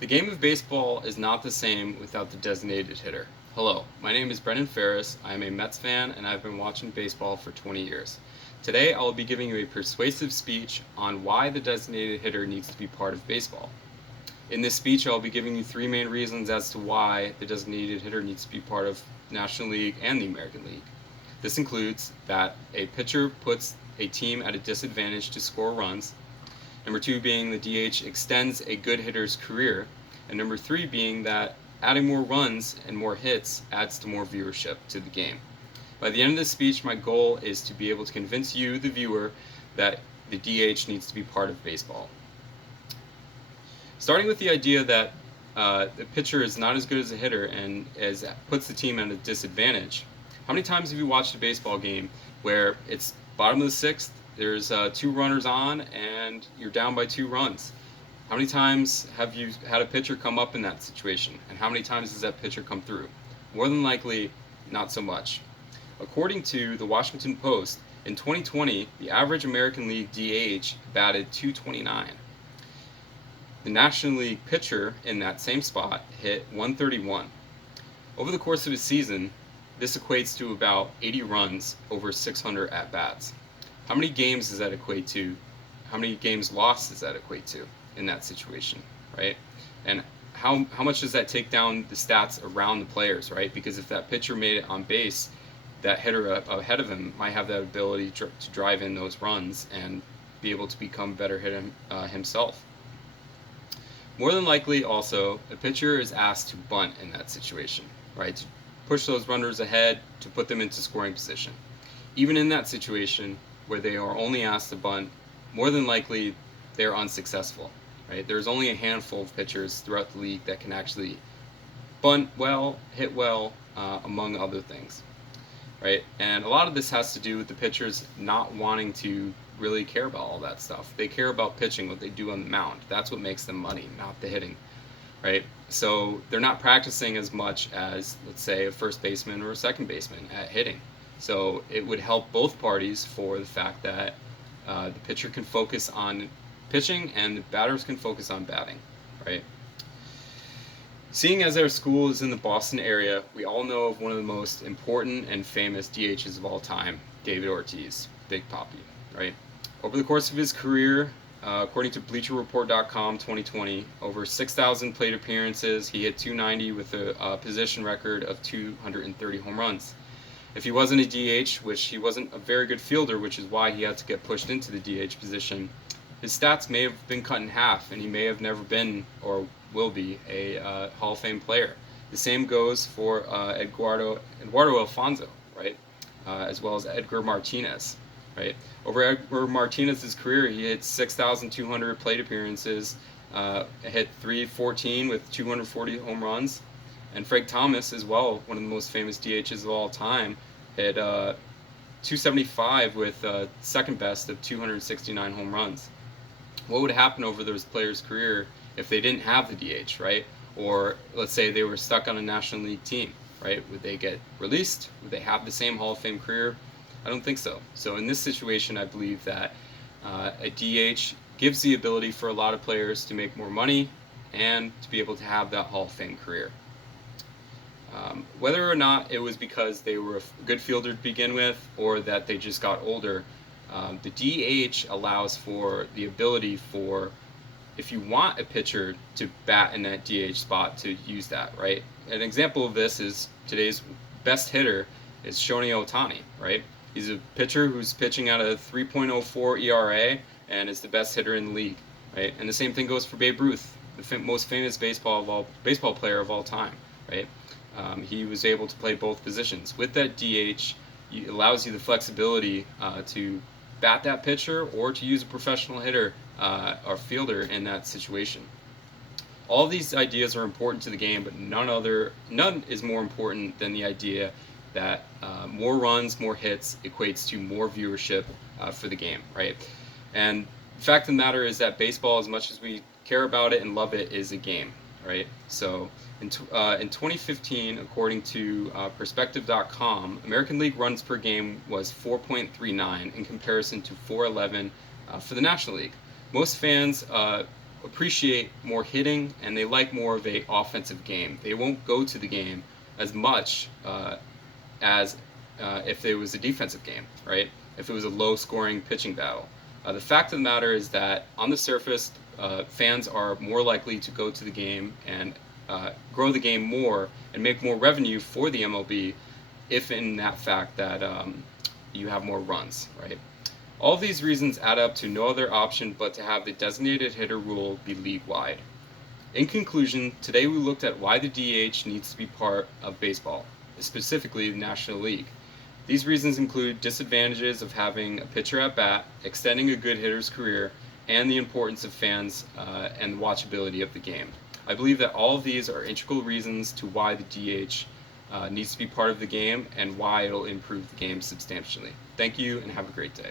The game of baseball is not the same without the designated hitter. Hello, my name is Brendan Ferris. I am a Mets fan and I've been watching baseball for 20 years. Today I will be giving you a persuasive speech on why the designated hitter needs to be part of baseball. In this speech, I'll be giving you three main reasons as to why the designated hitter needs to be part of the National League and the American League. This includes that a pitcher puts a team at a disadvantage to score runs. Number two being the DH extends a good hitter's career. And number three being that adding more runs and more hits adds to more viewership to the game. By the end of this speech, my goal is to be able to convince you, the viewer, that the DH needs to be part of baseball. Starting with the idea that the pitcher is not as good as a hitter and puts the team at a disadvantage. How many times have you watched a baseball game where it's bottom of the sixth, there's two runners on, and you're down by 2 runs? How many times have you had a pitcher come up in that situation? And how many times does that pitcher come through? More than likely, not so much. According to the Washington Post, in 2020, the average American League DH batted .229. The National League pitcher in that same spot hit .131. Over the course of a season, this equates to about 80 runs over 600 at-bats. How many games does that equate to? How many games lost does that equate to in that situation, right? And how much does that take down the stats around the players, right? Because if that pitcher made it on base, that hitter ahead of him might have that ability to drive in those runs and be able to become a better hitter himself. More than likely, also, a pitcher is asked to bunt in that situation, right? To push those runners ahead, to put them into scoring position. Even in that situation where they are only asked to bunt, more than likely they're unsuccessful, right? There's only a handful of pitchers throughout the league that can actually bunt well, hit well, among other things, right? And a lot of this has to do with the pitchers not wanting to really care about all that stuff. They care about pitching, what they do on the mound. That's what makes them money, not the hitting, right? So they're not practicing as much as, let's say, a first baseman or a second baseman at hitting. So it would help both parties for the fact that the pitcher can focus on pitching and the batters can focus on batting, right? Seeing as our school is in the Boston area, we all know of one of the most important and famous DHs of all time, David Ortiz, Big Papi, right? Over the course of his career, according to BleacherReport.com 2020, over 6,000 plate appearances, he hit .290 with a position record of 230 home runs. If he wasn't a DH, which he wasn't a very good fielder, which is why he had to get pushed into the DH position, his stats may have been cut in half, and he may have never been or will be a Hall of Fame player. The same goes for Eduardo Alfonso, right? As well as Edgar Martinez, right? Over Edgar Martinez's career, he hit 6,200 plate appearances, hit .314 with 240 home runs. And Frank Thomas, as well, one of the most famous DHs of all time, hit .275 with second best of 269 home runs. What would happen over those players' career if they didn't have the DH, right? Or let's say they were stuck on a National League team, right? Would they get released? Would they have the same Hall of Fame career? I don't think so. So in this situation, I believe that a DH gives the ability for a lot of players to make more money and to be able to have that Hall of Fame career. Whether or not it was because they were a good fielder to begin with or that they just got older, the DH allows for the ability for, if you want a pitcher to bat in that DH spot, to use that, right? An example of this is today's best hitter is Shohei Ohtani, right? He's a pitcher who's pitching at a 3.04 ERA and is the best hitter in the league, right? And the same thing goes for Babe Ruth, the most famous baseball player of all time, right? He was able to play both positions. With that DH, it allows you the flexibility to bat that pitcher or to use a professional hitter or fielder in that situation. All of these ideas are important to the game, but none is more important than the idea that more runs, more hits equates to more viewership for the game, right? And the fact of the matter is that baseball, as much as we care about it and love it, is a game, right? So in 2015, according to Perspective.com, American League runs per game was 4.39 in comparison to 411 for the National League. Most fans appreciate more hitting and they like more of a offensive game. They won't go to the game as much as if it was a defensive game, right? If it was a low-scoring pitching battle. The fact of the matter is that on the surface, fans are more likely to go to the game and grow the game more and make more revenue for the MLB if in that fact that you have more runs, right? All of these reasons add up to no other option but to have the designated hitter rule be league-wide. In conclusion, today we looked at why the DH needs to be part of baseball, specifically the National League. These reasons include disadvantages of having a pitcher at bat, extending a good hitter's career, and the importance of fans and the watchability of the game. I believe that all of these are integral reasons to why the DH needs to be part of the game and why it'll improve the game substantially. Thank you and have a great day.